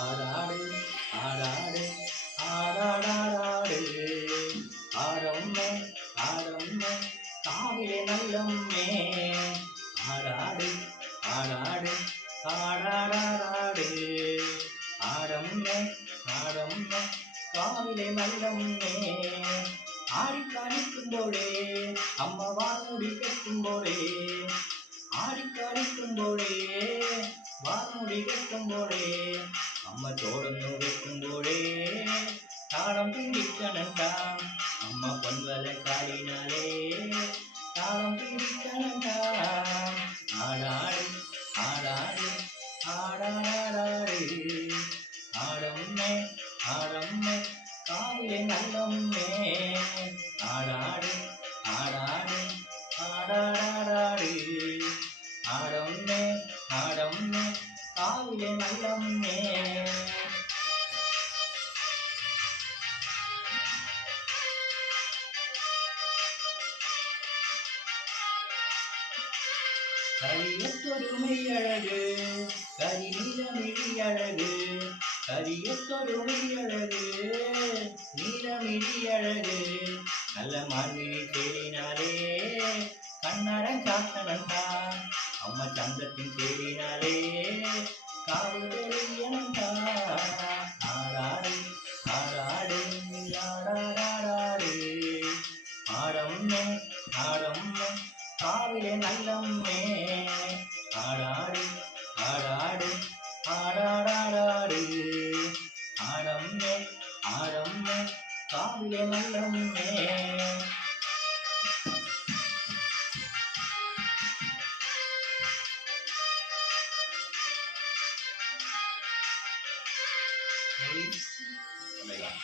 ஆடாடு ஆடாடு ஆடாடாடாடு ஆடம்மே ஆடம்மே காவிலே நல்லம்மே ஆடாடு ஆடாடு ஆடாடாடாடு ஆடம்மே ஆடம்மே காவிலே நல்லம்மே ஆடிக்காணிக்கும்போழே அம்மா வானூடி கெட்டும்போழே ആടിക്കാണിക്കുമ്പോഴേ വാർമുടി കെട്ടുമ്പോഴേ അമ്മ ചോടന്നു വെക്കുമ്പോഴേ താളം പിടിക്കണണ്ട അമ്മ പൊൻവല കാലിനാലേ താളം പിടിക്കണണ്ട ആടാട് ആടാട് ആടാടാടാട് ആടമ്മേ ആടമ്മേ കാവിലെ നല്ലമ്മേ ആടാട് ആടാട് ആടാടാടാട് ആടമ്മേ ആടമ്മേ കാവിലെ നല്ലമ്മേ കരിയത്തൊരു മെയ്യഴക് കരിനീലമിഴിയഴക് കരിയത്തൊരു മെയ്യഴക് നീലമിഴിയഴക് നല്ല മാൻമിഴി തേടിനാലേ കണ്ണടം കാക്കണണ്ട അമ്മ ചന്തത്തിൻ തേടിനാലേ കാവ് തെളിയണണ്ട ആടാട് ആടാട് ആടാടാടാട് ആടമ്മേ ആടമ്മേ കാവിലെ നല്ലമ്മേ ആടാട് ആടാട് ആടാടാടാട് ആടമ്മേ ആടമ്മേ കാവിലെ നല്ലമ്മേ Omega.